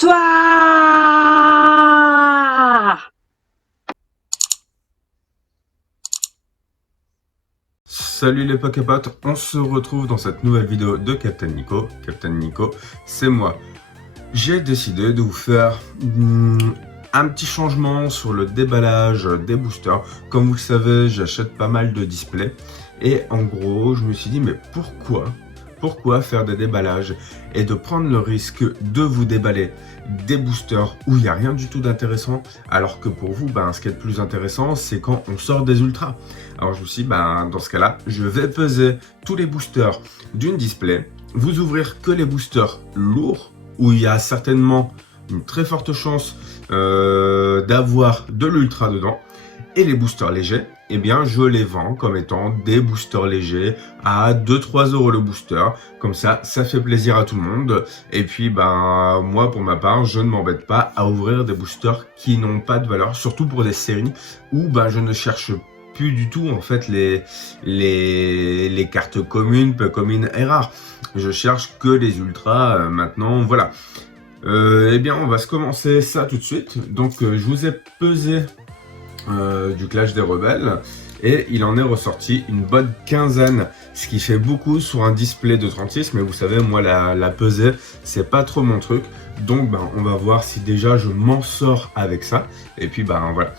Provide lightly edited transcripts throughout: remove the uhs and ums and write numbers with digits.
Bonsoir. Salut les Poképotes, on se retrouve dans cette nouvelle vidéo de Captain Nico. Captain Nico, c'est moi. J'ai décidé de vous faire un petit changement sur le déballage des boosters. Comme vous le savez, j'achète pas mal de displays. Et en gros, je me suis dit, mais pourquoi faire des déballages et de prendre le risque de vous déballer des boosters où il n'y a rien du tout d'intéressant, alors que pour vous, ce qui est le plus intéressant, c'est quand on sort des ultras. Alors je me suis dit, dans ce cas-là, je vais peser tous les boosters d'une display, vous ouvrir que les boosters lourds, où il y a certainement une très forte chance d'avoir de l'ultra dedans, et les boosters légers, eh bien je les vends comme étant des boosters légers à 2-3 € le booster. Comme ça fait plaisir à tout le monde. Et puis moi pour ma part, je ne m'embête pas à ouvrir des boosters qui n'ont pas de valeur, surtout pour des séries où je ne cherche plus du tout en fait les cartes communes, peu communes et rares. Je cherche que les ultras maintenant, voilà. Eh bien on va se commencer ça tout de suite. Donc je vous ai pesé du Clash des Rebelles et il en est ressorti une bonne quinzaine, ce qui fait beaucoup sur un display de 36, mais vous savez moi la pesée c'est pas trop mon truc, donc on va voir si déjà je m'en sors avec ça. Et puis voilà,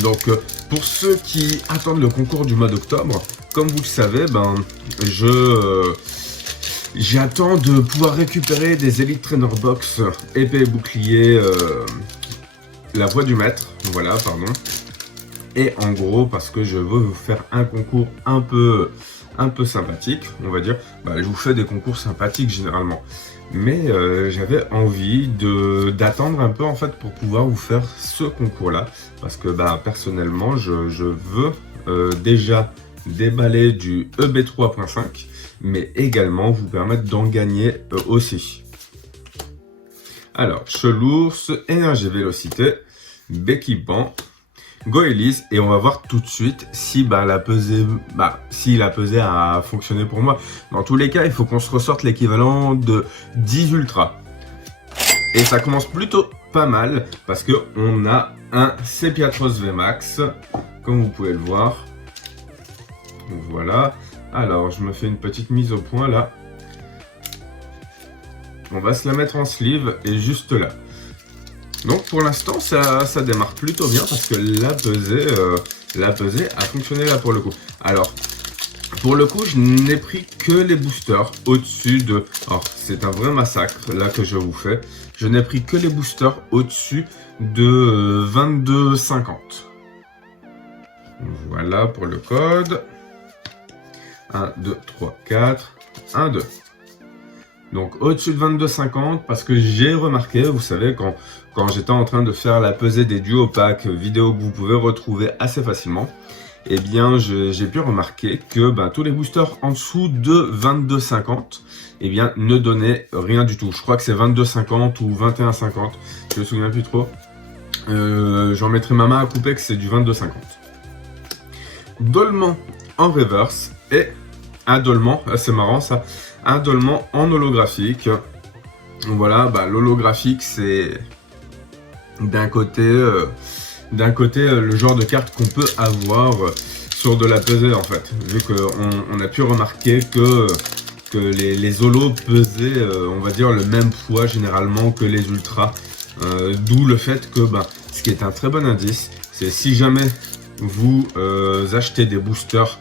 donc pour ceux qui attendent le concours du mois d'octobre, comme vous le savez, j'attends de pouvoir récupérer des Elite Trainer Box épée et bouclier la voix du maître, voilà, pardon. Et en gros, parce que je veux vous faire un concours un peu sympathique, on va dire. Je vous fais des concours sympathiques généralement. Mais j'avais envie d'attendre un peu en fait pour pouvoir vous faire ce concours-là. Parce que personnellement, je veux déjà déballer du EB 3.5, mais également vous permettre d'en gagner aussi. Alors, Chelours, Énergie Vélocité, Béquipant, Goélis, et on va voir tout de suite si la pesée a fonctionné pour moi. Dans tous les cas, il faut qu'on se ressorte l'équivalent de 10 ultras. Et ça commence plutôt pas mal, parce qu'on a un Sepiatros VMAX, comme vous pouvez le voir. Voilà. Alors, je me fais une petite mise au point là. On va se la mettre en sleeve et juste là. Donc pour l'instant ça démarre plutôt bien parce que la pesée a fonctionné là pour le coup. Alors pour le coup je n'ai pris que les boosters au-dessus de... Alors c'est un vrai massacre là que je vous fais. Je n'ai pris que les boosters au-dessus de 22,50. Voilà pour le code. 1, 2, 3, 4. 1, 2. Donc au-dessus de 22,50 parce que j'ai remarqué, vous savez, quand j'étais en train de faire la pesée des duo packs vidéo que vous pouvez retrouver assez facilement, eh bien j'ai pu remarquer que tous les boosters en dessous de 22,50 eh bien ne donnaient rien du tout. Je crois que c'est 22,50 ou 21,50, je me souviens plus trop. J'en mettrai ma main à couper que c'est du 22,50. Dolman en reverse et un dolman, c'est marrant ça. Un dolman en holographique. Voilà, l'holographique c'est d'un côté le genre de carte qu'on peut avoir sur de la pesée en fait. Vu qu'on a pu remarquer que les holos pesaient on va dire le même poids généralement que les ultras. D'où le fait que ce qui est un très bon indice, c'est si jamais vous achetez des boosters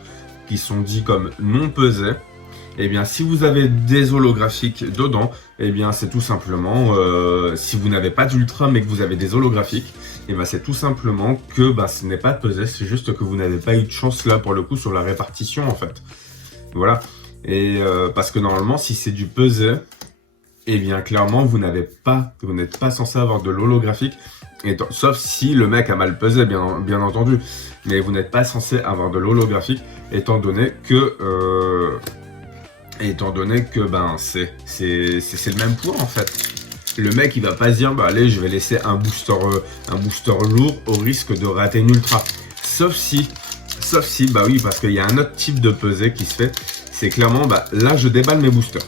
qui sont dits comme non pesés, eh bien si vous avez des holographiques dedans, eh bien c'est tout simplement si vous n'avez pas d'ultra mais que vous avez des holographiques, eh bien c'est tout simplement que ce n'est pas pesé, c'est juste que vous n'avez pas eu de chance là pour le coup sur la répartition en fait. Voilà. Et parce que normalement si c'est du pesé, eh bien clairement vous n'êtes pas censé avoir de l'holographique, sauf si le mec a mal pesé bien entendu, mais vous n'êtes pas censé avoir de l'holographique étant donné que c'est le même poids en fait. Le mec il va pas se dire allez je vais laisser un booster lourd au risque de rater une ultra. Sauf si oui, parce qu'il y a un autre type de pesée qui se fait, c'est clairement là je déballe mes boosters.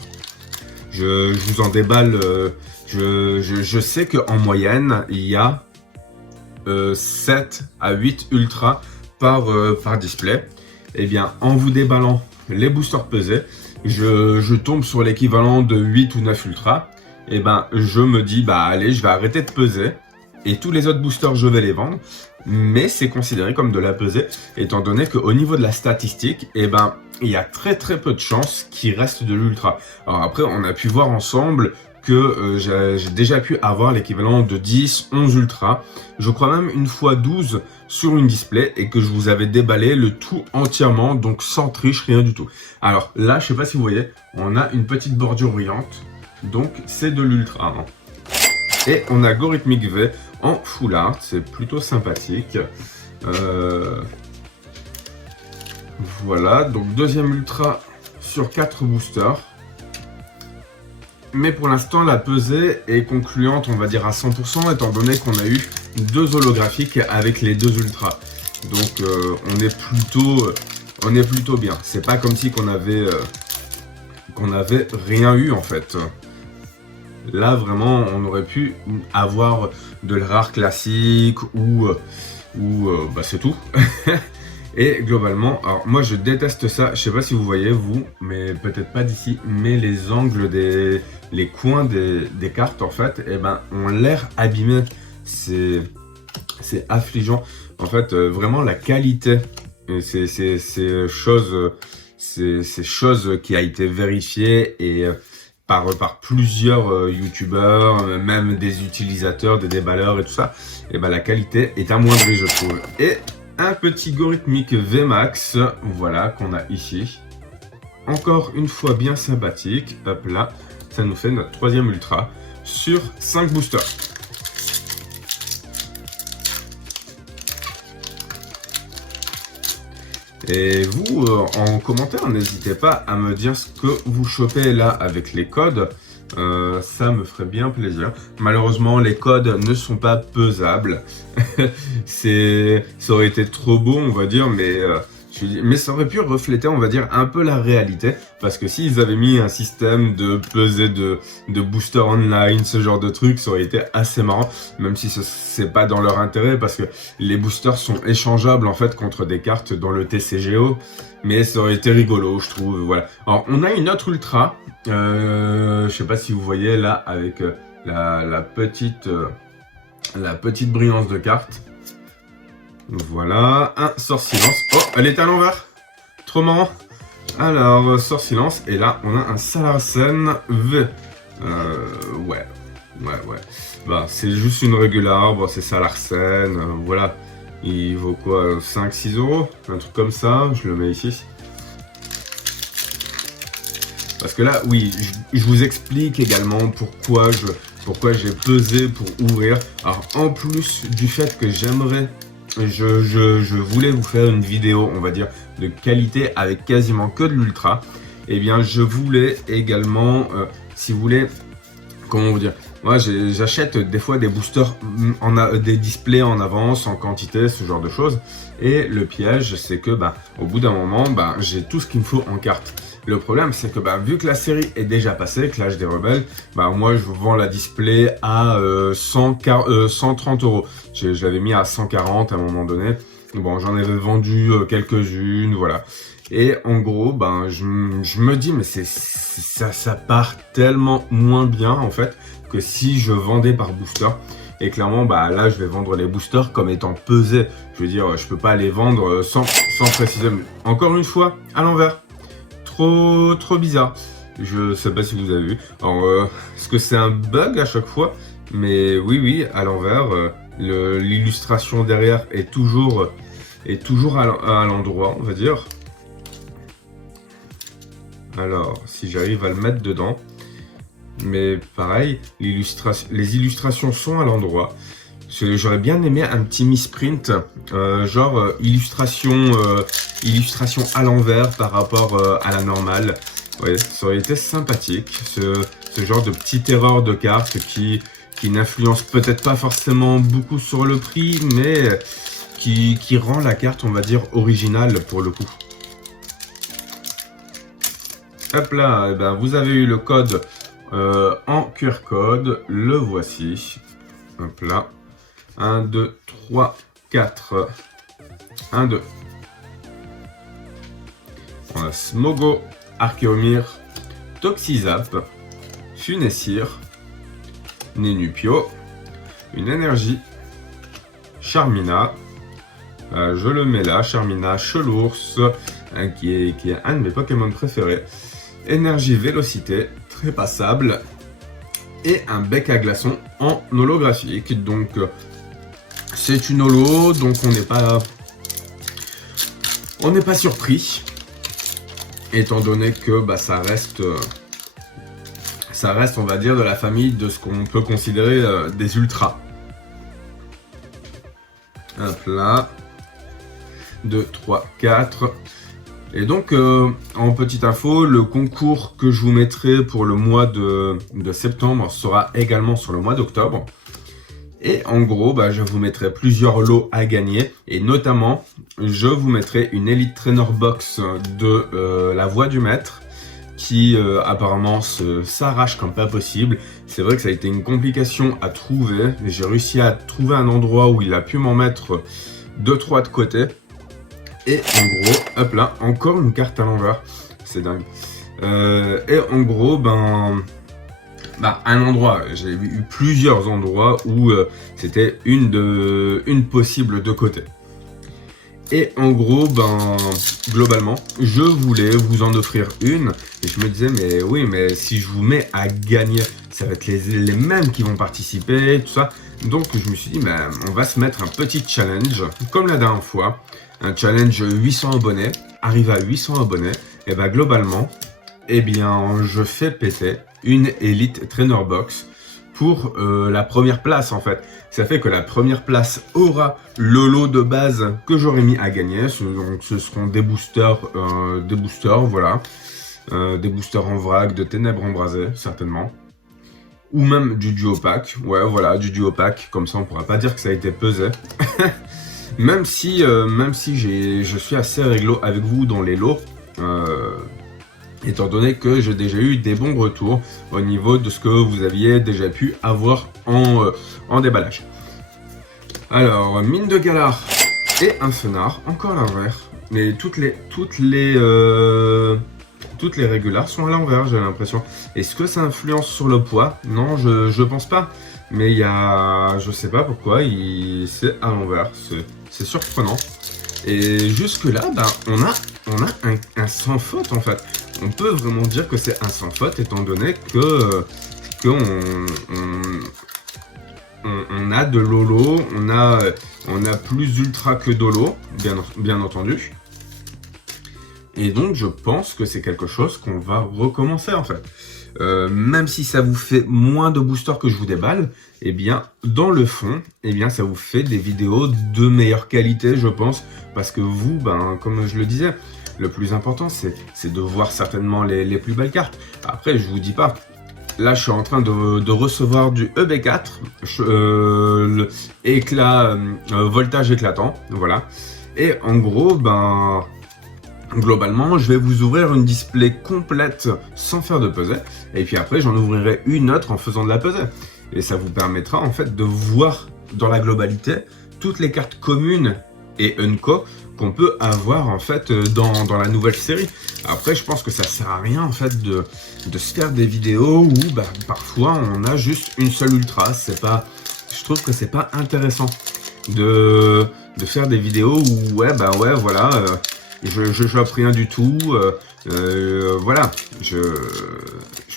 Je vous en déballe Je sais qu'en moyenne, il y a 7 à 8 ultras par display. Et bien, en vous déballant les boosters pesés, je tombe sur l'équivalent de 8 ou 9 ultras. Et ben, je me dis, bah allez, je vais arrêter de peser. Et tous les autres boosters, je vais les vendre. Mais c'est considéré comme de la pesée, étant donné qu'au niveau de la statistique, eh ben, il y a très peu de chances qu'il reste de l'ultra. Alors après, on a pu voir ensemble que j'ai déjà pu avoir l'équivalent de 10, 11 ultras, je crois même une fois 12 sur une display, et que je vous avais déballé le tout entièrement, donc sans triche, rien du tout. Alors là, je sais pas si vous voyez, on a une petite bordure brillante, donc c'est de l'ultra. Hein. Et on a Gorithmic V en full art, c'est plutôt sympathique. Voilà, donc deuxième ultra sur 4 boosters. Mais pour l'instant, la pesée est concluante, on va dire à 100%, étant donné qu'on a eu 2 holographiques avec les 2 ultras. Donc on est plutôt bien. C'est pas comme si qu'on avait rien eu en fait. Là vraiment, on aurait pu avoir de la rare classique ou bah, c'est tout. Et globalement, alors moi je déteste ça, je sais pas si vous voyez vous, mais peut-être pas d'ici, mais les angles les coins des cartes en fait, eh ben, ont l'air abîmés. C'est affligeant. En fait, vraiment la qualité, c'est chose qui a été vérifiée et par plusieurs youtubeurs, même des utilisateurs, des déballeurs et tout ça, et ben la qualité est amoindrie je trouve. Et un petit Gorithmic VMAX, voilà, qu'on a ici. Encore une fois bien sympathique. Hop là, ça nous fait notre troisième ultra sur 5 boosters. Et vous, en commentaire, n'hésitez pas à me dire ce que vous chopez là avec les codes. Ça me ferait bien plaisir. Malheureusement, les codes ne sont pas pesables. Ça aurait été trop beau, on va dire, mais ça aurait pu refléter, on va dire, un peu la réalité. Parce que s'ils avaient mis un système de pesée de booster online, ce genre de truc, ça aurait été assez marrant. Même si c'est pas dans leur intérêt, parce que les boosters sont échangeables en fait contre des cartes dans le TCGO. Mais ça aurait été rigolo, je trouve. Voilà. Alors, on a une autre ultra. Je sais pas si vous voyez là avec la petite brillance de carte. Voilà, un sort silence. Oh, elle est à l'envers. Trop marrant. Alors, sort silence. Et là, on a un Salarsen V. Ouais. Bah, c'est juste une régular. Bon, c'est Salarsen. Voilà. Il vaut quoi, 5-6 €? Un truc comme ça. Je le mets ici. Parce que là, oui, je vous explique également pourquoi j'ai pesé pour ouvrir. Alors, en plus du fait que j'aimerais, je voulais vous faire une vidéo, on va dire, de qualité avec quasiment que de l'ultra. Eh bien, je voulais également, si vous voulez, comment vous dire, moi j'achète des fois des boosters, des displays en avance, en quantité, ce genre de choses. Et le piège, c'est que au bout d'un moment, j'ai tout ce qu'il me faut en carte. Le problème, c'est que vu que la série est déjà passée, Clash des Rebelles, moi je vends la display à 130 €. Je l'avais mis à 140 à un moment donné. Bon, j'en avais vendu quelques-unes, voilà. Et en gros, je me dis, mais ça part tellement moins bien en fait que si je vendais par booster. Et clairement, là, je vais vendre les boosters comme étant pesés. Je veux dire, je peux pas les vendre sans préciser. Encore une fois, à l'envers. Trop bizarre. Je sais pas si vous avez vu. Alors, est-ce que c'est un bug à chaque fois? Mais oui, à l'envers. L'illustration derrière est toujours à l'endroit, on va dire. Alors, si j'arrive à le mettre dedans. Mais pareil, les illustrations sont à l'endroit. J'aurais bien aimé un petit misprint, genre illustration à l'envers par rapport à la normale. Ouais, ça aurait été sympathique, ce genre de petite erreur de carte qui n'influence peut-être pas forcément beaucoup sur le prix, mais qui rend la carte, on va dire, originale pour le coup. Hop là, vous avez eu le code en QR code. Le voici. Hop là. 1, 2, 3, 4. 1, 2. On a Smogo, Archeomir, Toxizap, Funessir, Nenupio, une énergie, Charmina. Je le mets là, Charmina, Chelours, qui est un de mes Pokémon préférés. Énergie Vélocité, très passable. Et un bec à glaçons en holographique. Donc, c'est une holo, donc on n'est pas surpris. Étant donné que ça reste, on va dire, de la famille de ce qu'on peut considérer des ultras. Hop là. 2, 3, 4. Et donc, en petite info, le concours que je vous mettrai pour le mois de septembre sera également sur le mois d'octobre. Et en gros, je vous mettrai plusieurs lots à gagner. Et notamment, je vous mettrai une Elite Trainer Box de la Voix du Maître qui apparemment s'arrache comme pas possible. C'est vrai que ça a été une complication à trouver. J'ai réussi à trouver un endroit où il a pu m'en mettre 2-3 de côté. Et en gros, hop là, encore une carte à l'envers. C'est dingue. Et en gros, un endroit, j'ai eu plusieurs endroits où c'était une possible de côté. Et en gros, globalement, je voulais vous en offrir une. Et je me disais, mais oui, mais si je vous mets à gagner, ça va être les mêmes qui vont participer, tout ça. Donc je me suis dit, on va se mettre un petit challenge, comme la dernière fois. Un challenge 800 abonnés, arrive à 800 abonnés. Et globalement, je fais péter une Elite Trainer Box pour la première place en fait. Ça fait que la première place aura le lot de base que j'aurais mis à gagner. Donc ce seront des boosters, voilà. Des boosters en vrac, de ténèbres embrasées, certainement. Ou même du duo pack. Ouais, voilà, du duo pack. Comme ça, on pourra pas dire que ça a été pesé. Même si je suis assez réglo avec vous dans les lots. Étant donné que j'ai déjà eu des bons retours au niveau de ce que vous aviez déjà pu avoir en déballage. Alors, mine de Galar et un Fenard, encore à l'envers. Mais toutes les régulars sont à l'envers, j'ai l'impression. Est-ce que ça influence sur le poids? Non, je pense pas. Mais il y a... je sais pas pourquoi, c'est à l'envers. C'est surprenant. Et jusque là, on a un sans faute en fait. On peut vraiment dire que c'est un sans faute étant donné que on a de l'holo, on a plus ultra que d'holo, bien entendu. Et donc je pense que c'est quelque chose qu'on va recommencer en fait. Même si ça vous fait moins de boosters que je vous déballe, dans le fond, ça vous fait des vidéos de meilleure qualité, je pense, parce que vous, comme je le disais, le plus important, c'est de voir certainement les plus belles cartes. Après, je vous dis pas, là, je suis en train de recevoir du EB4, le éclat, voltage éclatant, voilà. Et en gros, globalement, je vais vous ouvrir une display complète sans faire de pesée. Et puis après, j'en ouvrirai une autre en faisant de la pesée. Et ça vous permettra en fait de voir dans la globalité toutes les cartes communes et Unco qu'on peut avoir en fait dans la nouvelle série. Après, je pense que ça sert à rien en fait de se faire des vidéos où parfois on a juste une seule ultra. Je trouve que c'est pas intéressant de faire des vidéos où voilà. Je chope rien du tout, voilà, je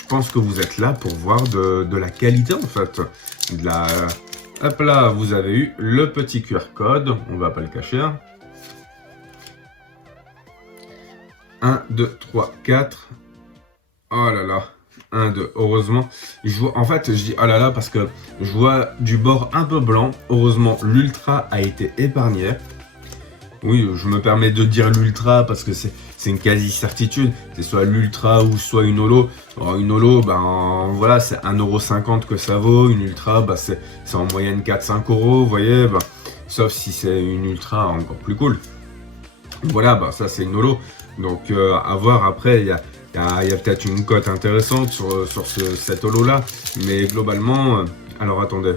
pense que vous êtes là pour voir de la qualité en fait, hop là, vous avez eu le petit QR code, on va pas le cacher, 1, 2, 3, 4, oh là là, 1, 2, heureusement, en fait je dis oh là là parce que je vois du bord un peu blanc, heureusement l'ultra a été épargné. Oui, je me permets de dire l'ultra parce que c'est une quasi-certitude. C'est soit l'ultra ou soit une holo. Alors une holo, voilà, c'est 1,50 € que ça vaut. Une ultra, c'est en moyenne 4-5 €, vous voyez. Sauf si c'est une ultra encore plus cool. Voilà, ça c'est une holo. Donc à voir après, il Il y a peut-être une cote intéressante sur cet holo là, mais globalement, alors attendez,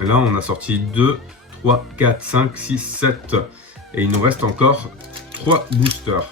là on a sorti 2, 3, 4, 5, 6, 7 et il nous reste encore 3 boosters.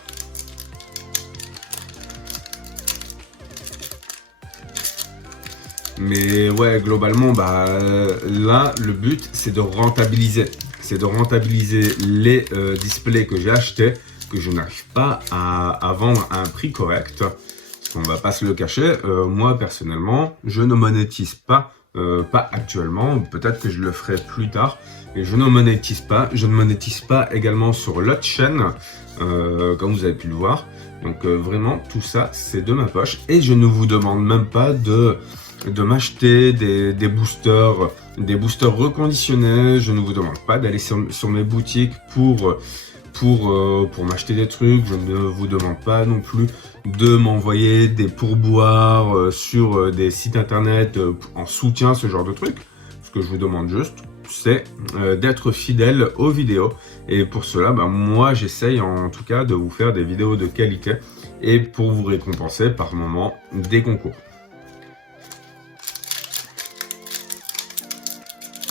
Mais ouais, globalement, là, le but, c'est de rentabiliser. C'est de rentabiliser les displays que j'ai achetés, que je n'arrive pas à vendre à un prix correct. Parce qu'on va pas se le cacher. Moi, personnellement, je ne monétise pas, pas actuellement. Peut-être que je le ferai plus tard. Et je ne monétise pas. Je ne monétise pas également sur l'autre chaîne, comme vous avez pu le voir. Donc vraiment, tout ça, c'est de ma poche. Et je ne vous demande même pas de m'acheter des boosters reconditionnés. Je ne vous demande pas d'aller sur mes boutiques pour m'acheter des trucs. Je ne vous demande pas non plus de m'envoyer des pourboires sur des sites internet en soutien, ce genre de trucs. Ce que je vous demande juste, c'est d'être fidèle aux vidéos. Et pour cela, moi, j'essaye en tout cas de vous faire des vidéos de qualité et pour vous récompenser par moment des concours.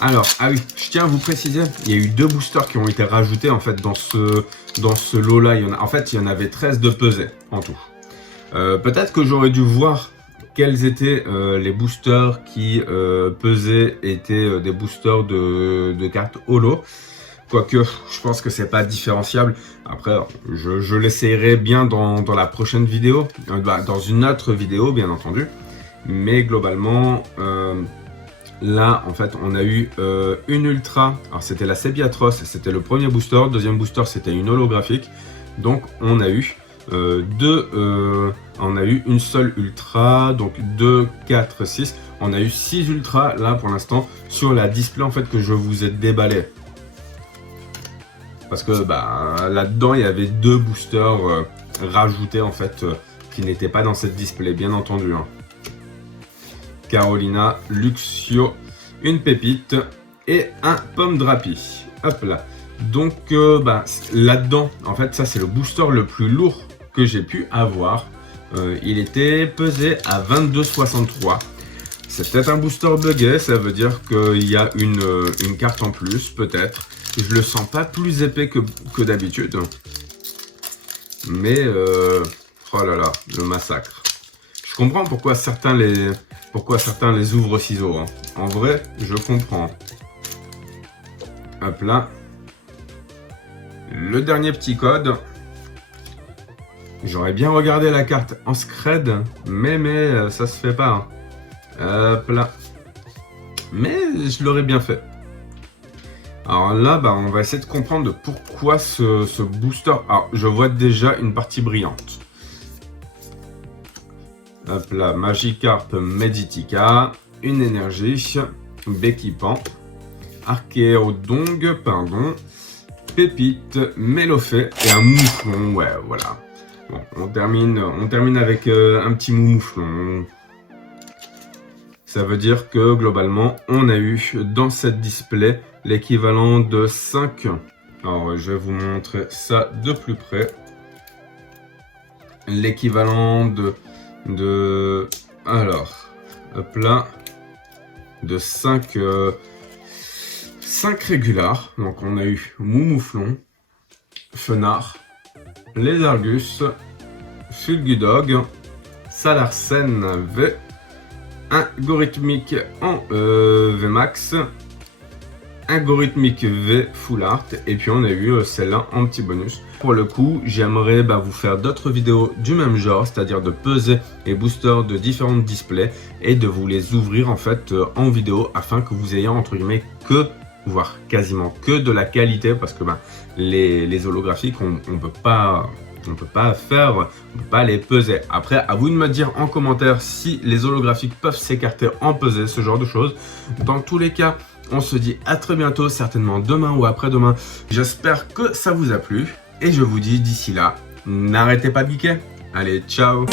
Alors, ah oui, je tiens à vous préciser, il y a eu 2 boosters qui ont été rajoutés en fait dans ce lot-là. En fait, il y en avait 13 de pesés en tout. Peut-être que j'aurais dû voir quels étaient les boosters qui pesaient, étaient des boosters de cartes holo. Quoique, je pense que c'est pas différenciable. Après, je l'essayerai bien dans la prochaine vidéo, dans une autre vidéo bien entendu. Mais globalement... là, en fait, on a eu une Ultra. Alors, c'était la Sebiatros, c'était le premier booster. Deuxième booster, c'était une holographique. Donc, on a eu on a eu une seule Ultra. Donc, 2, 4, 6. On a eu 6 Ultras, là, pour l'instant, sur la display, en fait, que je vous ai déballé. Parce que, là-dedans, il y avait 2 boosters rajoutés, en fait, qui n'étaient pas dans cette display, bien entendu, hein. Carolina, Luxio, une pépite et un pomme drapi. Hop là. Donc là-dedans, en fait, ça c'est le booster le plus lourd que j'ai pu avoir. Il était pesé à 22,63. C'est peut-être un booster buggé, ça veut dire qu'il y a une carte en plus, peut-être. Je le sens pas plus épais que d'habitude. Mais, oh là là, le massacre. Je comprends pourquoi certains les ouvrent au ciseau, hein. En vrai, je comprends. Hop là. Le dernier petit code. J'aurais bien regardé la carte en scred, mais ça se fait pas, hein. Hop là. Mais je l'aurais bien fait. Alors là, on va essayer de comprendre pourquoi ce booster... Alors, je vois déjà une partie brillante. Hop là, Magikarp Meditica, une énergie, Bekipan, Archéodong, pardon, Pépite, Mélofée et un mouflon, ouais, voilà. Bon, on termine avec un petit mouflon. Ça veut dire que globalement, on a eu dans cette display l'équivalent de 5. Alors, je vais vous montrer ça de plus près. L'équivalent alors, hop là, de 5 régulars. Donc on a eu Moumouflon, Fenard, Lézargus, Fulgudog, Salarsen V, un Gorithmique en VMAX, un Gorithmique V Full Art, et puis on a eu celle-là en petit bonus. Pour le coup, j'aimerais vous faire d'autres vidéos du même genre, c'est-à-dire de peser les boosters de différentes displays et de vous les ouvrir en fait en vidéo afin que vous ayez entre guillemets que, voire quasiment que de la qualité, parce que les holographiques on peut pas les peser. Après, à vous de me dire en commentaire si les holographiques peuvent s'écarter en peser, ce genre de choses. Dans tous les cas, on se dit à très bientôt, certainement demain ou après-demain. J'espère que ça vous a plu. Et je vous dis d'ici là, n'arrêtez pas de geeker. Allez, ciao!